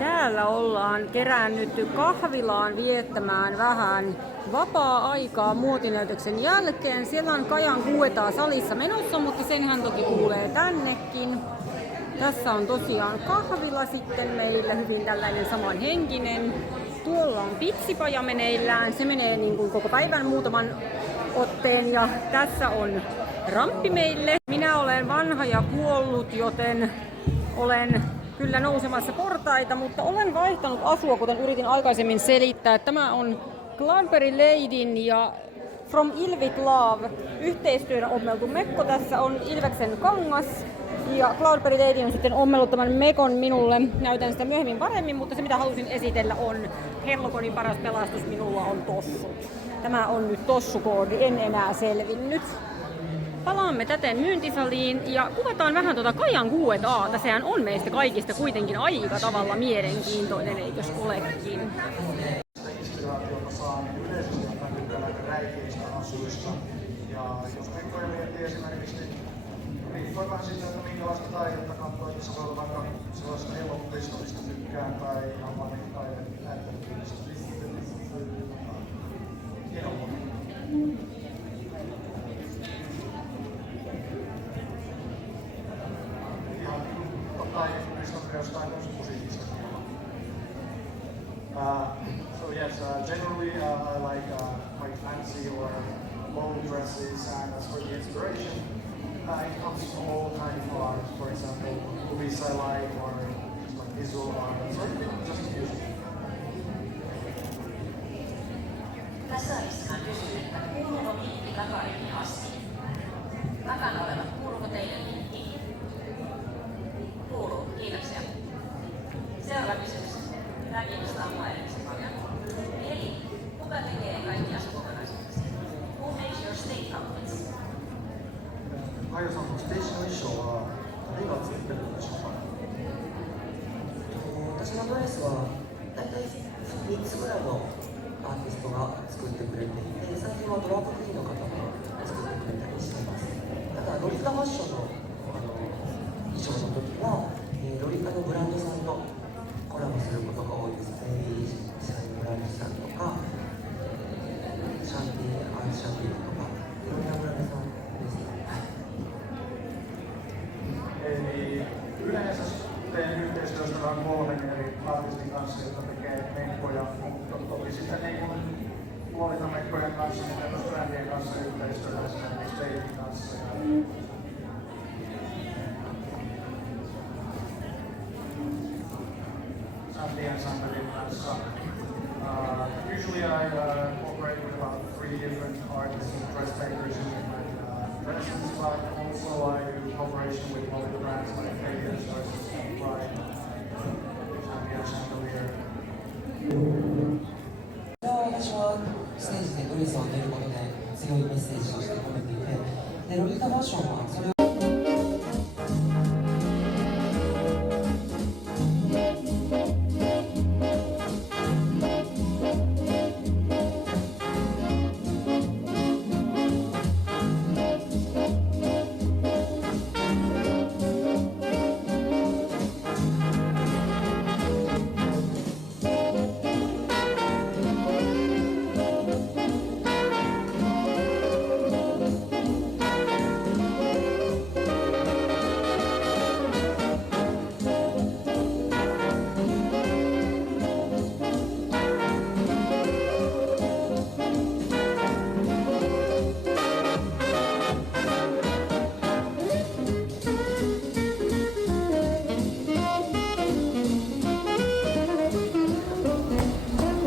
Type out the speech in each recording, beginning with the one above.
Täällä ollaan keräännytty kahvilaan viettämään vähän vapaa-aikaa muotinäytöksen jälkeen. Siellä on Kajan kuuetaa salissa menossa, mutta senhän toki kuulee tännekin. Tässä on tosiaan kahvila sitten meillä, hyvin tällainen samanhenkinen. Tuolla on pitsipaja meneillään, se menee niin kuin koko päivän muutaman otteen ja tässä on ramppi meille. Minä olen vanha ja kuollut, joten olen kyllä nousemassa portaita, mutta olen vaihtanut asua, kuten yritin aikaisemmin selittää. Tämä on Tampere Ladyn ja From Ilvik Love yhteistyönä ommeltu mekko. Tässä on Ilveksen kangas ja Tampere Lady on sitten ommellut tämän mekon minulle. Näytän sitä myöhemmin paremmin, mutta se mitä halusin esitellä on Helloconin paras pelastus, minulla on tossut. Tämä on nyt tossukoodi, en enää selvinnyt. Palaamme täten myyntisaliin ja kuvataan vähän tuota Kajan kuuetaata. Sehän on meistä kaikista kuitenkin aika tavalla mielenkiintoinen, eikös olekin? Inspiraatiota saa niin yleisesti ottaen tykkään aika räikeistä asuista. Ja jos mekkoja miettii esimerkiksi, niin riippuen vähän siitä, että minkälaista taidetta katsoo, että se voi olla vaikka sellaista elokuvista, mistä tykkään, tai Japanin näyttelytyylistä. Ihan ottaa historia jostain musiikista. So yes, generally I like quite fancy or bold dresses, and as for the inspiration, it comes from all kinds of art. For example, movies I like or like visual art, so just music. Tässä iskan kysyy, että kuuluuko linkki takariin asti? Takana olevat, kuuluuko teille linkki? Kuuluu, kiitoksia. Seuraava kysymys. Tämä kiinnostaa mua erityisen paljon. Eli, kuka tekee kaikki asukokonaisuuksia? Who makes your state outfits? あやさんのステージの衣装は誰が作ってるんでしょうか？私のドレスは大体3つぐらいのアーティストが作ってくれていて、最近はドラァグクイーンの方も作ってくれたりしています。ただロリータファッションの衣装の時は、ロリータのブランドさんとコラボすることが多いですね。シャインブランドさんとか、シャンティー、アンシャンティーとか、いろんなブランドさんですね。Eli yleensä teen yhteistyöstä noin 3 eri artistin kanssa, jotka tekee mekkoja, mutta toki sitten niin kuin puolikamekkojen kanssa, niin myös brändien kanssa yhteistyötä, esimerkiksi Baby kanssa. Usually I cooperate with about 3 different artists and dress makers in my dresses, but also I do cooperation with all the brands like Fabian's Choices, Pride, Champion Chandelier. 私はステージでドレスを着ることで強いメッセージとして込めていて、でロリータファッションはそれを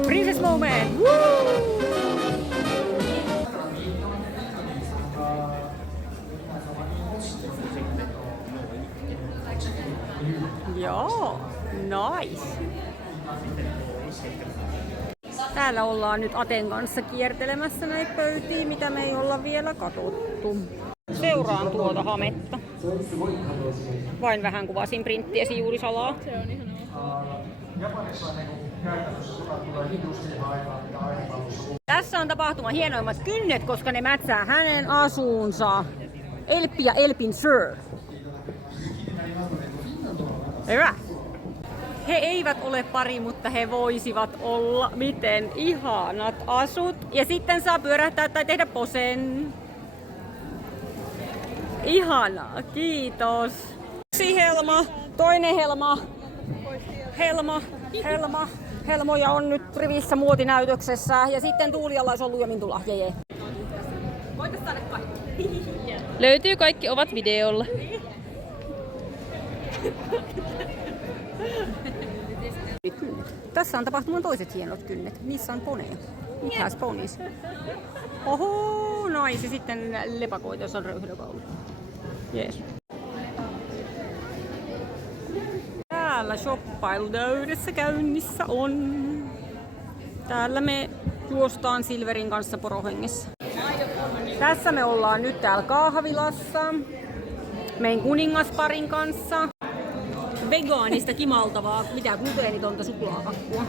Princess moment! Woo! Joo, nice! Täällä ollaan nyt Aten kanssa kiertelemässä näitä pöytiä, mitä me ei olla vielä katsottu. Seuraan tuota hametta. Vain vähän kuvasin printtiesi juuri salaa. Se on ihanaa. Japanissa on käytännössä sodat tulee just siihen aikaan, mitä aikataulussa. Tässä on tapahtuma hienoimmat kynnet, koska ne mätsää hänen asuunsa. Elppi ja Elpin Sir. Hyvä. He eivät ole ole pari, mutta he voisivat olla. Miten ihanat asut. Ja sitten saa pyörähtää tai tehdä posen. Ihanaa, kiitos. Yksi Helma, toinen Helma. Helmoja on nyt rivissä muotinäytöksessä. Ja sitten Tuulialla olisi ollut jo Mintula. Jee. Voitais saada kaikki. Löytyy kaikki ovat videolla. Tässä on tapahtuman toiset hienot kynnet. Niissä on poneja. It has ponies. Oho, nice. Ja sitten lepakoita, jos on röyhdelökoulu. Jees. Täällä shoppailu täydessä käynnissä on. Täällä me juostaan Silverin kanssa porohengessä. Tässä me ollaan nyt täällä kahvilassa. Meidän kuningasparin kanssa. Vegaanista kimaltavaa, mitä gluteenitonta suklaakakkua.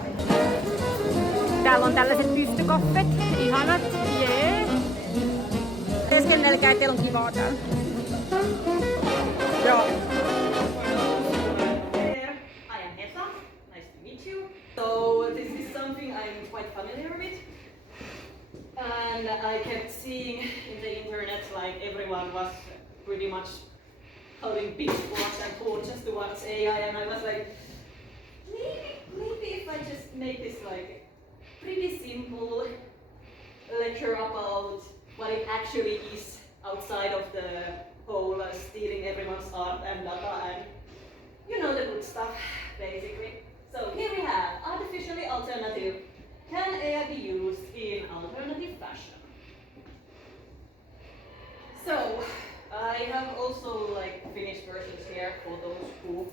Täällä on tällaiset pystykaffet, ihanat, jee. Keskennelkää, että teillä on kivaa täällä. Joo. I am Etta. Nice to meet you. So this is something I'm quite familiar with. And I kept seeing in the internet like everyone was pretty much holding big squats and pull just to watch AI, and I was like, maybe if I just make this like pretty simple lecture about what it actually is outside of the whole stealing everyone's art and data and you know the good stuff basically. So here we have artificially alternative. Can AI be used in alternative fashion? So I have also like Finnish versions here for those who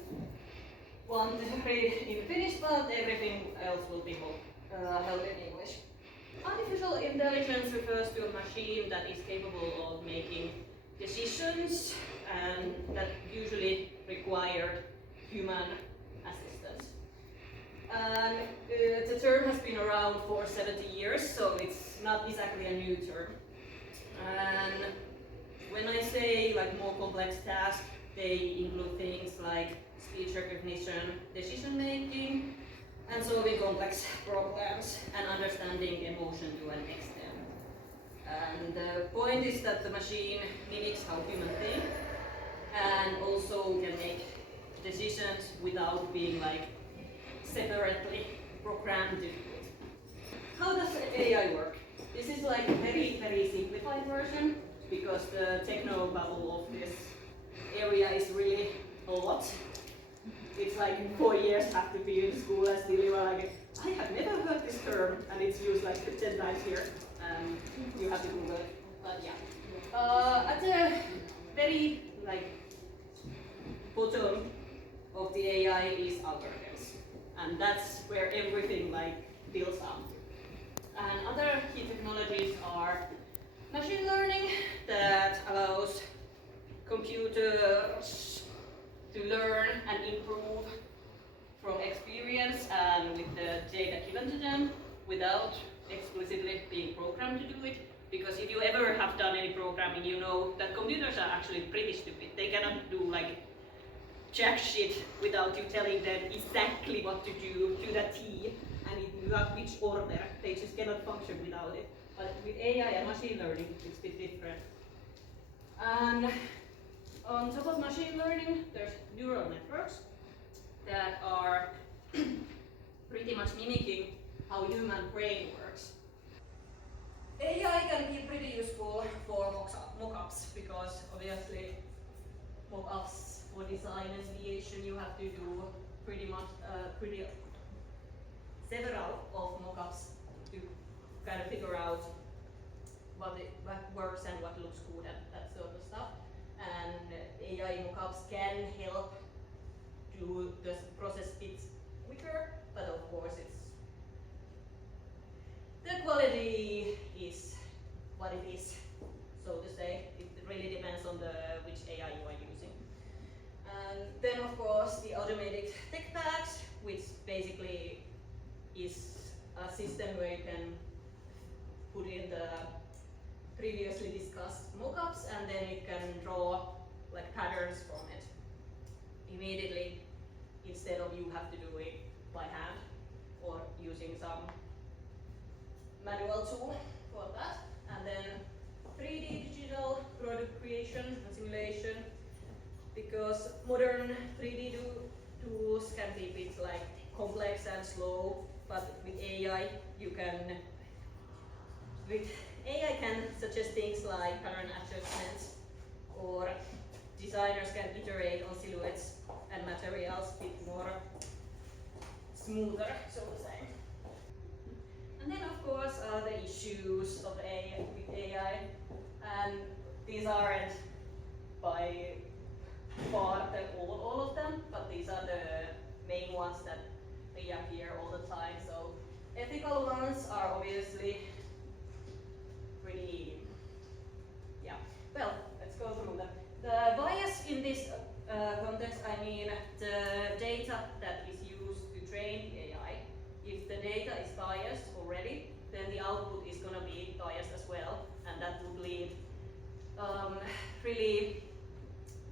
want to read in Finnish, but everything else will be held in English. Artificial intelligence refers to a machine that is capable of making decisions and that usually required human assistance. And the term has been around for 70 years, so it's not exactly a new term. And when I say like more complex tasks, they include things like speech recognition, decision making, and solving complex problems and understanding emotion to an extent. And the point is that the machine mimics how humans think and also can make decisions without being like separately programmed to do it. How does AI work? This is like a very simplified version because the techno bubble of this area is really a lot. It's like 4 years have to be in school and still you are like, I have never heard this term and it's used like 10 times here and you have to Google it. But yeah. At the very like bottom of the AI is algorithms and that's where everything like builds up. And other key technologies are machine learning that allows computers to learn and improve from experience and with the data given to them without explicitly being programmed to do it. Because if you ever have done any programming, you know that computers are actually pretty stupid. They cannot do like jack shit without you telling them exactly what to do to the T and in which order. They just cannot function without it. But with AI and machine learning, it's a bit different. And on top of machine learning, there's neural networks that are pretty much mimicking how human brain works. AI can be pretty useful for mock-ups because obviously mock-ups for design and ideation you have to do pretty much several of mock-ups to kind of figure out what works and what looks good and that sort of stuff. And AI mock-ups can help do the process bit quicker, but of course the quality is what it is, so to say. It really depends on which AI you are using. And then of course the automated tech pads, which basically is a system where you can put in the previously discussed mockups and then it can draw like patterns from it immediately instead of you have to do it by hand. optimal tool for that. And then 3D digital product creation and simulation, because modern 3D tools can be a bit like complex and slow, but with AI can suggest things like pattern adjustments, or designers can iterate on silhouettes and materials a bit more smoother, so to say. And then of course are the issues of AI with AI, and these aren't by far all of them, but these are the main ones that reappear all the time. So ethical ones are obviously pretty, yeah. Well, let's go through them. The bias in this context, I mean the data that is used to train AI. If the data is biased already, then the output is going to be biased as well, and that would lead really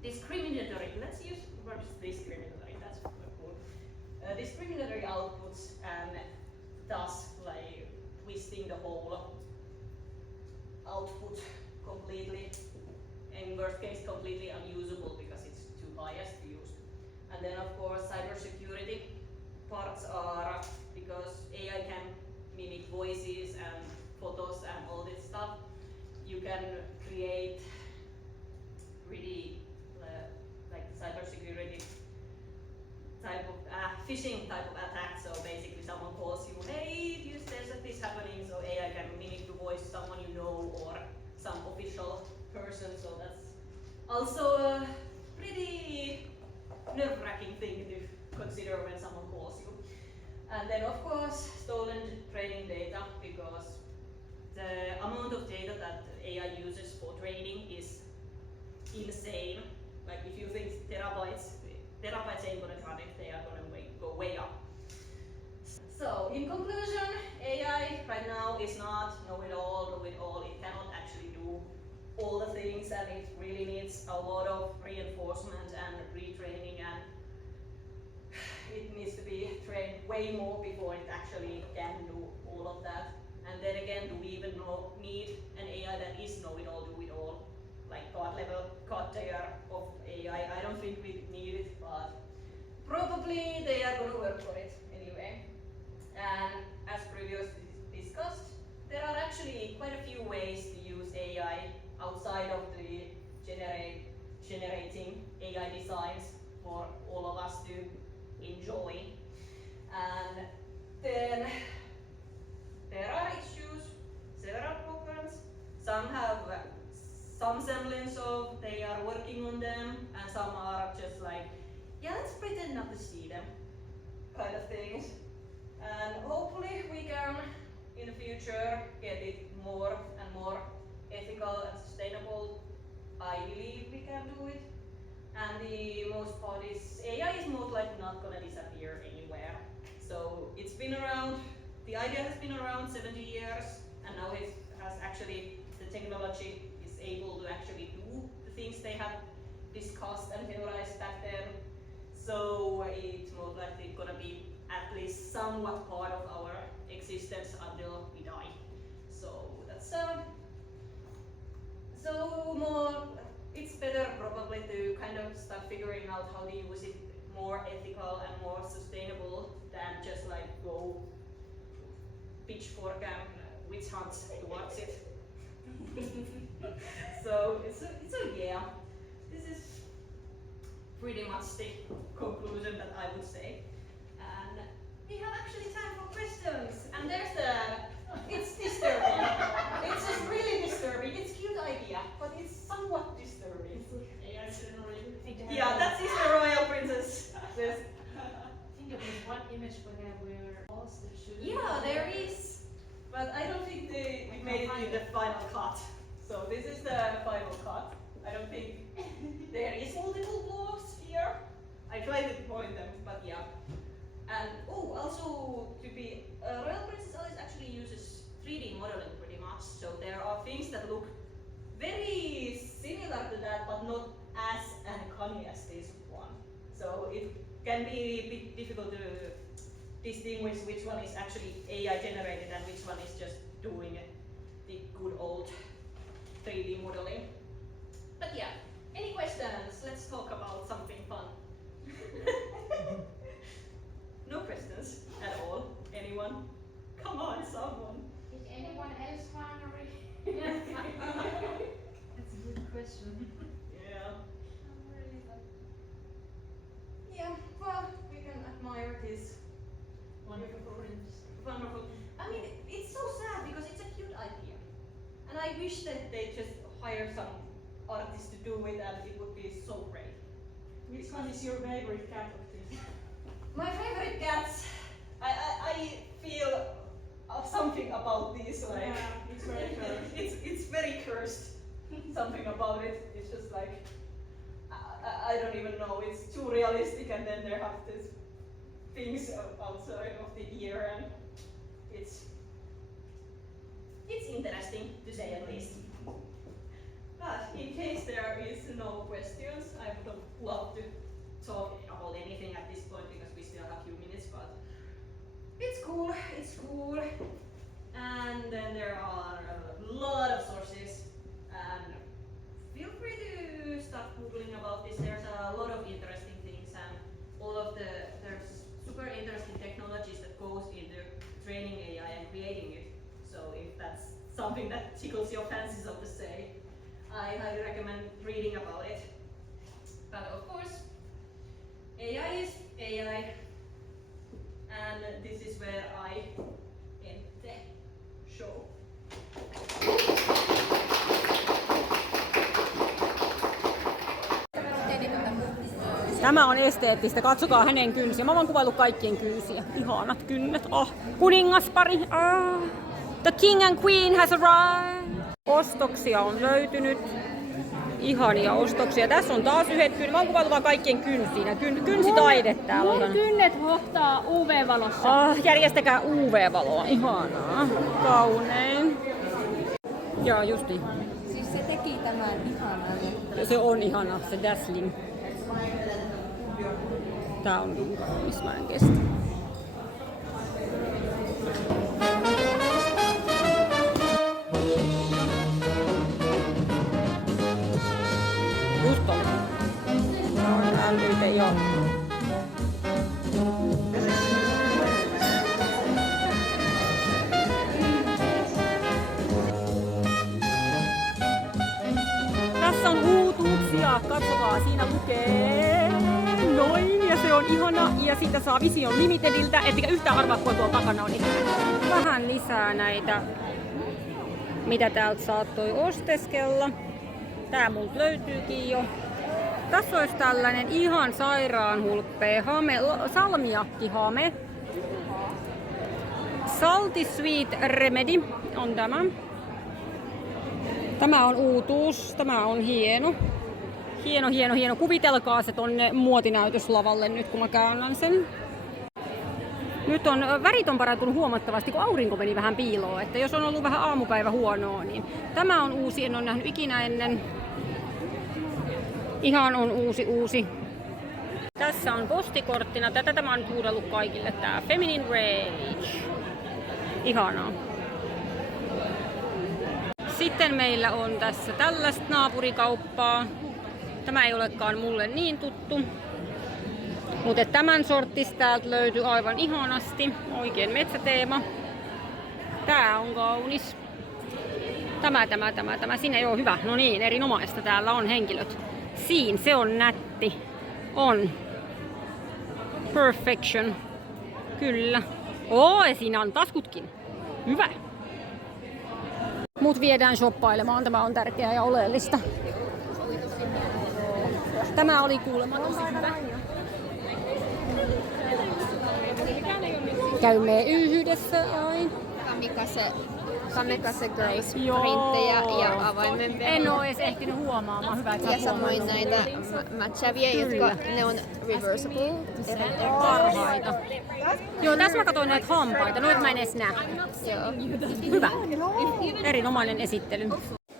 discriminatory. Let's use the word discriminatory. That's cool. Discriminatory outputs, and thus like twisting the whole output completely. In worst case, completely unusable because it's too biased to use. And then of course, cybersecurity parts are, because AI can mimic voices and photos and all this stuff, you can create really like cybersecurity type of phishing type of attack. So basically someone calls you, hey, there's this happening, so AI can mimic the voice of someone you know or some official person. So that's also a pretty nerve-wracking thing to consider when someone calls you. And then of course stolen training data, because the amount of data that AI uses for training is insane. Like if you think terabytes ain't gonna cut it, they are gonna go way up. So in conclusion, AI right now is not know-it-all. It cannot actually do all the things, and it really needs a lot of reinforcement and retraining, and it needs to be trained way more before it actually can do all of that. And then again, do we even need an AI that is know-it-all, do-it-all, like God tier of AI? I don't think we need it, but probably they are going to work for it anyway. And as previously discussed, there are actually quite a few ways to use AI outside of the generating AI designs for all of us to enjoy. And then there are issues, several programs. Some have some semblance of they are working on them, and some are just like, yeah, let's pretend not to see them kind of things. And hopefully we can in the future get it more and more ethical and sustainable. I believe we can do it. And the most part is AI is most likely not going to disappear anywhere. So it's been around, the idea has been around 70 years, and now it has actually, the technology is able to actually do the things they have discussed and theorized back then. So it's most likely going to be at least somewhat part of our existence until we die. So that's so more. It's better probably to kind of start figuring out how to use it more ethical and more sustainable than just like go pitchfork and witch hunt towards it. So it's a yeah. This is pretty much the conclusion that I would say. And we have actually time for questions. And there's it's disturbing. It's just really disturbing. It's a cute idea, but it's somewhat disturbing. Yeah, that's the royal princess. I think there was one image where also should. Yeah, there is. But I don't think we made it in the final cut. So this is the final cut. I don't think there is multiple blocks here. I tried to point them, but yeah. And also to be Royal Princess Alice actually uses 3D modeling pretty much. So there are things that look very similar to that, but not as uncanny as this one. So it can be a bit difficult to distinguish which one is actually AI generated and which one is just doing the good old 3D modeling. But yeah, any questions? Let's talk about something fun. No questions at all. Anyone? Come on, someone. Is anyone else hungry? That's a good question. Yeah. Yeah, well, we can admire this wonderful. I mean, it's so sad because it's a cute idea. And I wish that they just hire some artists to do it and it would be so great. Which one is your favorite cat of this? My favorite cats, I feel something about these, like, Yeah, it's very cursed. it's very cursed. Something about it. It's just like, I don't even know. It's too realistic, and then there have these things outside of the ear, and it's interesting to say at least. But in case there is no questions, I would love to talk about anything at this point because we still have a few minutes, but it's cool, and then there are a lot of sources, and feel free to start googling about this. There's a lot of interesting things, and there's super interesting technologies that goes into training AI and creating it. So if that's something that tickles your fancy, so to say, I highly recommend reading about it. But of course, AI is AI, and this is where I end the show. Tämä on esteettistä, katsokaa hänen kynsiä. Mä oon kuvaillut kaikkien kynsiä. Ihanat kynnet. Oh, kuningaspari. The king and queen has arrived. Ostoksia on löytynyt. Ihania ostoksia. Tässä on taas yhdet kynnet. Mä oon kuvaillut vaan kaikkien kynsiä. Kynsitaide täällä on. Mun kynnet hohtaa UV-valossa. Järjestäkää UV-valoa. Ihanaa. Kaunein. Joo, justi. Siis se teki tämän ihanan. Se on ihana, se dazzling. Tää on niin kaunis, mä en kestä. Just on. Tää on älyte jo. Tässä on uutuuksia, katsokaa, siinä lukee noin, ja se on ihana, ja siitä saa Vision Limitediltä, ettekä yhtään arvaa, kun tuolla takana on vähän lisää näitä, mitä täältä saattoi osteskella. Tää multa löytyykin jo. Tässä olisi tällainen ihan sairaan hulppea hame, salmiakkihame. Salty Sweet Remedy on tämä. Tämä on uutuus, tämä on hieno. Hieno. Kuvitelkaa se tonne muotinäytöslavalle nyt, kun mä käännän sen. Nyt on värit on parantunut huomattavasti, kun aurinko meni vähän piiloon. Että jos on ollut vähän aamupäivä huonoa, niin tämä on uusi, en ole nähnyt ikinä ennen. Ihan on uusi. Tässä on postikorttina, tätä mä oon nyt huudellut kaikille, tää Feminine Rage. Ihanaa. Sitten meillä on tässä tällaista naapurikauppaa. Tämä ei olekaan mulle niin tuttu. Mutta tämän sorttis täältä löytyy aivan ihanasti. Oikein metsäteema. Tää on kaunis. Tämä. Siinä ei ole hyvä. No niin, erinomaista. Täällä on henkilöt. Siinä se on nätti. On. Perfection. Kyllä. Ja siinä on taskutkin. Hyvä. Mut viedään shoppailemaan. Tämä on tärkeää ja oleellista. Tämä oli kuulemma tosi hyvä. Käymme yhdessä aina. Kamikaze Girls printtejä ja avaimen peli. En oo edes ehtinyt huomaamaan. Hyvä, että Ja samoin näitä matchavia, jotka ne on reversible. parhaita. Joo, tässä mä katsoin näitä hampaita. Noita mä en edes näe. Joo. Hyvä. Erinomainen esittely.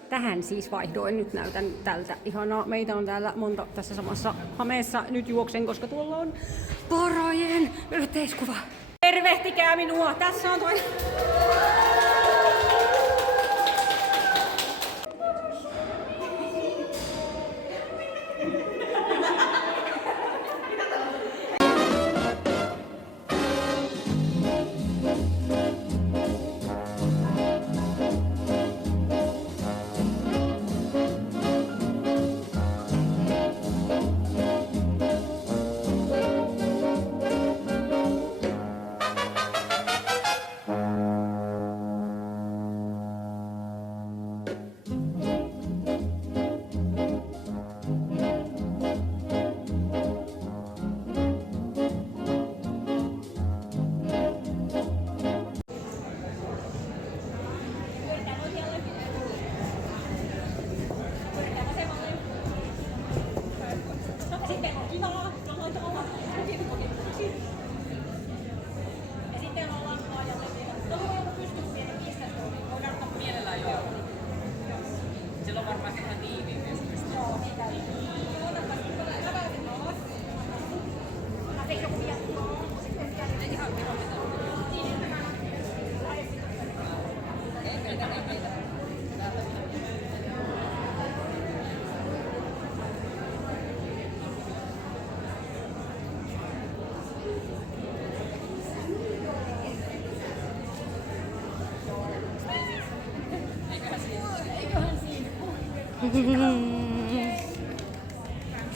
Tähän siis vaihdoin. Nyt näytän tältä. Ihanaa. Meitä on täällä monta tässä samassa hameessa. Nyt juoksen, koska tuolla on porojen yhteiskuva. Tervehtikää minua. Tässä on toi.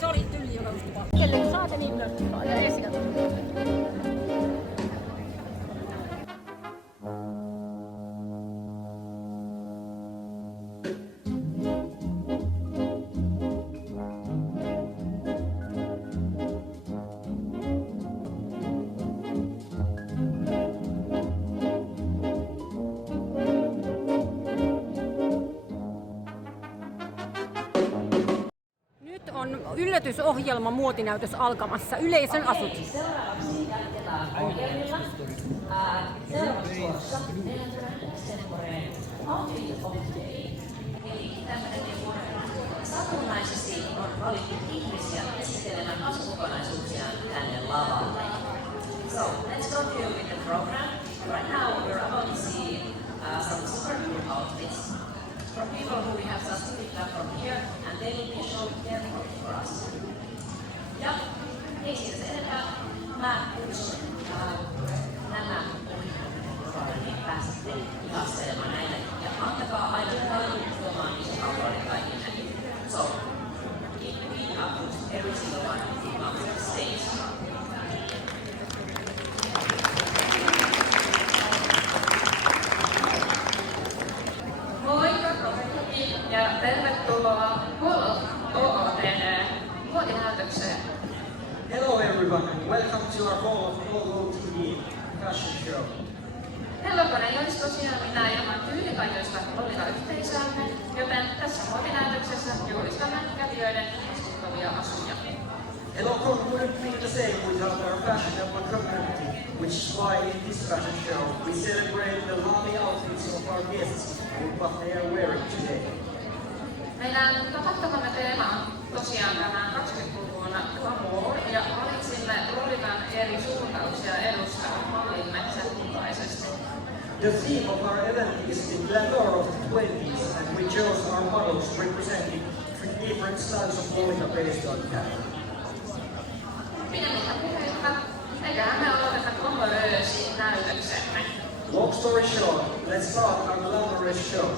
Se oli tyyli, joka just tupaa. Kelle saatte niin ja esikat. On yllätysohjelma muotinäytös alkamassa. Yleisön asutus. Seuraavaksi jatketaan ohjelmilla. Seuraavaksi tuossa meidän Masquerade Outfit of the Day. Eli tämmöinen satunnaisesti on valittu ihmisiä esittelemään asukokonaisuuksiaan tänne lavalle. So, let's continue with the program. Right now we're about to see some super cool outfits from people who we have just picked up from here, and they will be showing their work for us. Ja ei siitä sen enempää. Mä kutsun nämä ohjelmat pääsette ihastelemaan näille. Ja antakaa aina tuomaan iso kaupallinen kaikille. So, keep the beat up to every single one on the stage. Ja tervetuloa OOT:n muotinäytökseen. Hello everyone and welcome to our Hall of OOTD fashion show. Hellocon ei olisi tosiaan mitään ilman tyylikajoista Lollika-yhteisöämme, joten tässä muotinäytöksessä juhlistamme kävijöiden istuttavia asuja. Hellocon wouldn't be the same without our fashionable community, which is why in this fashion show we celebrate the lovely outfits of our guests with what they are wearing today. Meidän tapahtumamme teema on tosiaan tämä 20-luvun glamour ja valitsimme Lollikan eri suuntauksia edustaa mallimme sen mukaisesti. The theme of our event is the glamour of the 20s and we chose our models representing different styles of Lollika based on that. Pidemmittä puheitta, eiköhän me aloiteta glamoröösin näytöksemme. Long story short, let's start our glamorous show.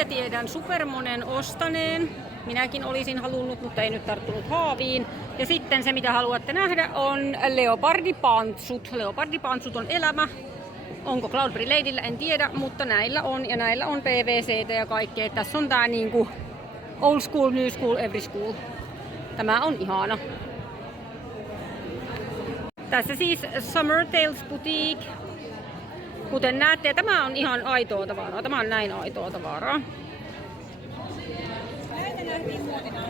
Siitä tiedän supermonen ostaneen. Minäkin olisin halunnut, mutta ei nyt tarttunut haaviin. Ja sitten se, mitä haluatte nähdä, on leopardipantsut. Leopardipantsut on elämä. Onko Cloudberry Ladyllä, en tiedä, mutta näillä on. Ja näillä on PVCtä ja kaikkea. Tässä on tää niinku old school, new school, every school. Tämä on ihana. Tässä siis Summer Tales Boutique. Kuten näette, tämä on ihan aitoa tavaraa. Tämä on näin aitoa tavaraa. Näitä nähtiin muotina.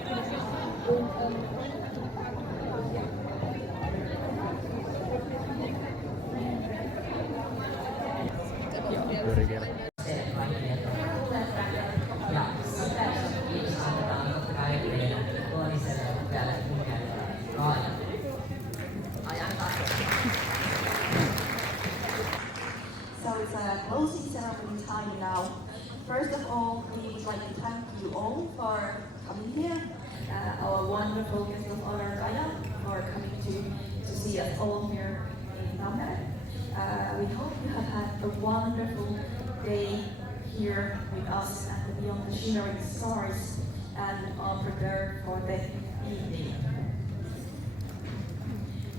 So it's a closing ceremony time now. First of all, we would like to thank you all for coming here. Our wonderful guest of honor, Kaja, for coming to see us all here in Tampere. We hope you have had a wonderful day here with us and beyond the shimmering stars and are prepared for the evening.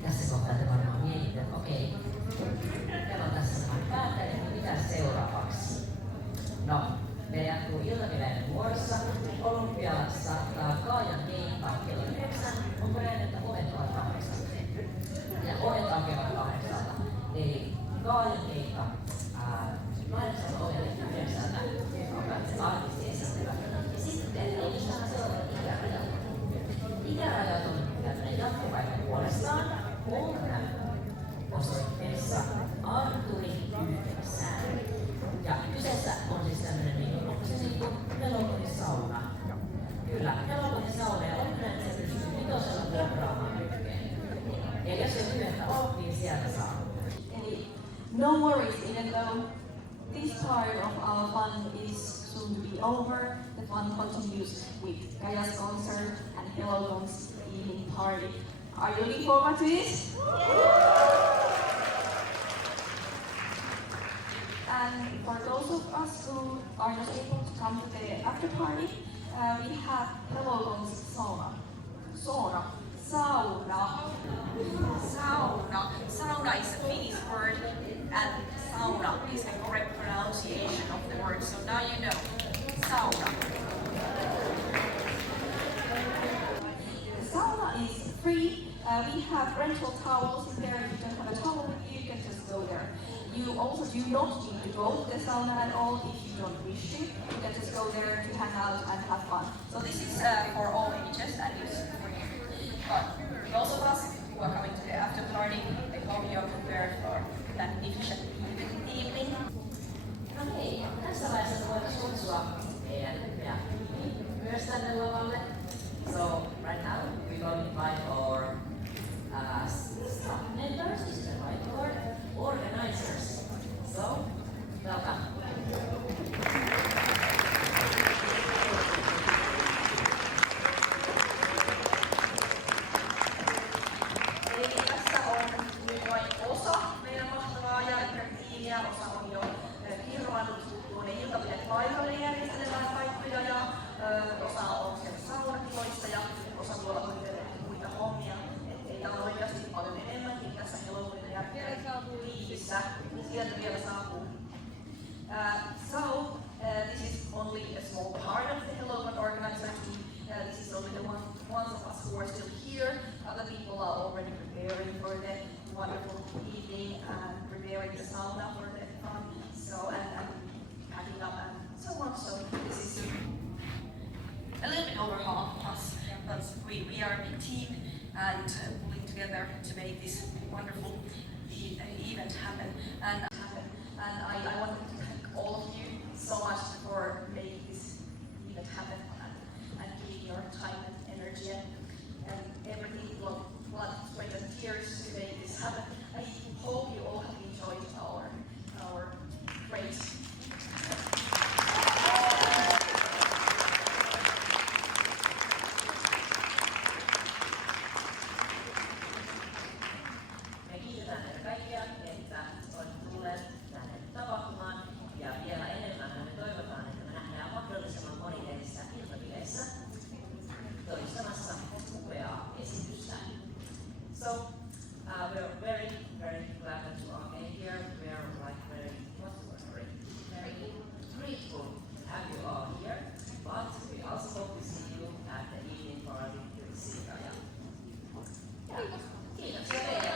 Tässä kohtaa te varmaan mietitte, että okei, meillä on tässä vain päättänyt, että mitä seuraavaksi. No, me jatkuu iltakeväinen muodossa. Olympialla saattaa Kaajan keikka kello 9. On todennut, että ovet ovat 8. Ja ovet aukeavat 8. Eli Kaajan keikka 8 ovelle 9. On se artisti esittävä. Ja sitten ei saa seurata ikärajat. Ikärajat on tämmöinen jatkopaikka puolestaan. Huomenna osoitteessa Arturi 9. Ja kyseessä on siis tämmönen Helloconin sauna. Kyllä, Helloconin sauna ja on näin, että se pystyy vitosella vuokraamaan nytkeen. Eli jos ei työntä ole, niin sieltä saa. Eli no worries, even though this part of our fun is soon to be over, the fun continues with Kaja's concert and Hellocon's evening party. Are you looking forward to this? And for those of us who are not able to come to the after party, we have Hellocon's sauna. Sauna. Sauna is a Finnish word, and sauna is the correct pronunciation of the word. So now you know. Sauna. The sauna is free. We have rental towels in there. If you don't have a towel with you, you can just go there. You also do not need to go to the sauna at all if you don't wish to. You can just go there to hang out and have fun. So this is for all ages and it's for you. But those of us who are coming to the after party, I hope you are prepared for that efficient evening. No hei, tässä vaiheessa voitaisiin kutsua meidän myös tänne lavalle. So right now we will invite our staff members, this is the right word, organizers. So, welcome. Eli tässä on nyt vain osa meidän mahtavaa järjestelmiä, osa on jo kirvannut tuonne iltapäiväpaikalle järjestellään paikkoja ja osa on siellä saunatiloissa ja osa tuolla on muita hommia. Täällä on oikeasti paljon enemmänkin tässä Helloconin järjestelmissä, niin sieltä vielä saapuu. This is only a small part of the Hellocon organizer team. This is only the ones of us who are still here. Other people are already preparing for the wonderful evening and preparing the sauna for the fun. And packing up and so on. So this is a little bit over half of us, but we are a big team and pulling together to make this wonderful event happen. And I wanted to thank all of you so much for making this event happen and giving your time and energy and everything, blood, sweat and tears to make this happen. I hope you all have enjoyed our great So we're very, very glad that you all came here. We're like very grateful to have you all here. But we also hope to see you at the evening party with Sika. Kiitoksia teille.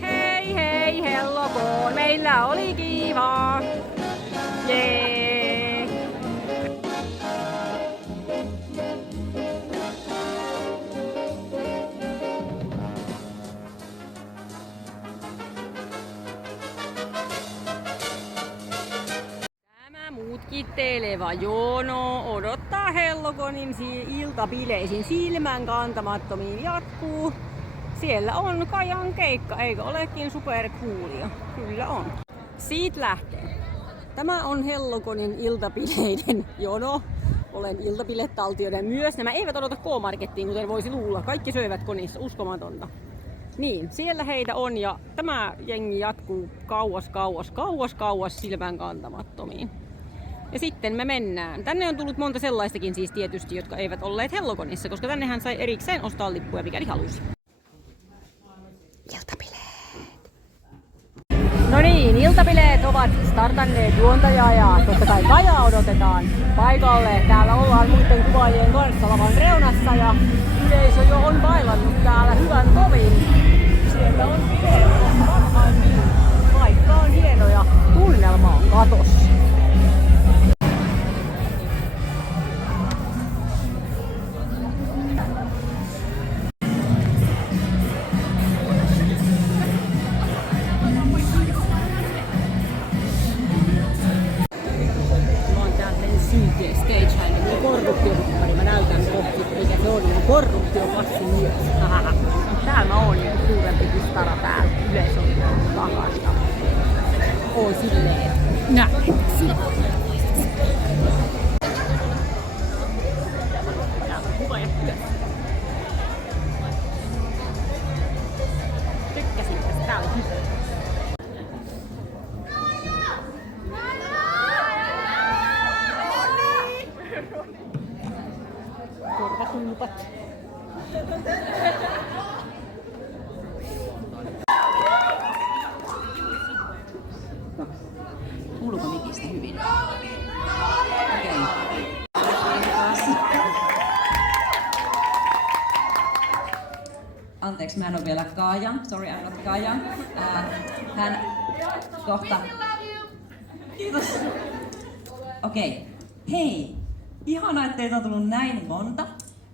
Hei hei Hellocon, meillä oli kiva! Jee! Tämä mutkitteleva jono odottaa Helloconin iltabileisiin silmän kantamattomiin jatkuu. Siellä on Kajan keikka, eikö olekin supercoolia? Kyllä on. Siitä lähtee. Tämä on Helloconin iltabileiden jono. Olen iltabiletaltioiden myös. Nämä eivät odota K-markettiin, kuten voisi luulla. Kaikki söivät konissa, uskomatonta. Niin, siellä heitä on ja tämä jengi jatkuu kauas silmän kantamattomiin. Ja sitten me mennään. Tänne on tullut monta sellaistakin siis tietysti, jotka eivät olleet Helloconissa, koska tännehän sai erikseen ostaa lippuja mikäli halusi. Iltabileet. No niin, iltabileet ovat startanneet juontajaa ja totta kai Kaja odotetaan paikalle. Täällä ollaan muiden kuvaajien kanssa lavan reunassa ja yleisö jo on bailannut täällä hyvän tovin. Siellä on video parhaimmin. Paikka on hieno ja tunnelma on katossa. Mä näytän kohti, mikä se on korruptiopassi myös. Täällä mä oon niinku suurempi kustara täällä yleisön takana. Oon silleen, näin. Täällä on kuva ja työ. Tykkäsin tästä, tää oli hyvä. Korvakulpat. Kuuluuko mikistä hyvin? Okei. Anteeksi, mä en ole vielä Kaaja. Sorry, I'm not Kaaja. Hän kohta... Kiitos. Okei. Hei! Ihanaa, että teitä on tullut näin monta.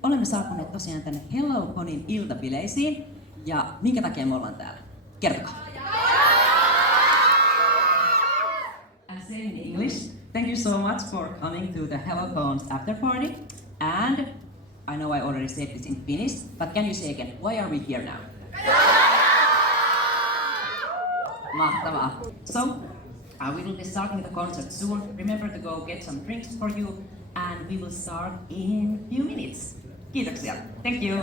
Olemme saapuneet tosiaan tänne Helloconin iltabileisiin. Ja minkä takia me ollaan täällä? Kertokaa. I say in English, thank you so much for coming to the Hellocon's after party. And I know I already said this in Finnish, but can you say again, why are we here now? Mahtavaa. So, we will be starting the concert soon. Remember to go get some drinks for you. And we will start in a few minutes. Kiitoksia. Thank you.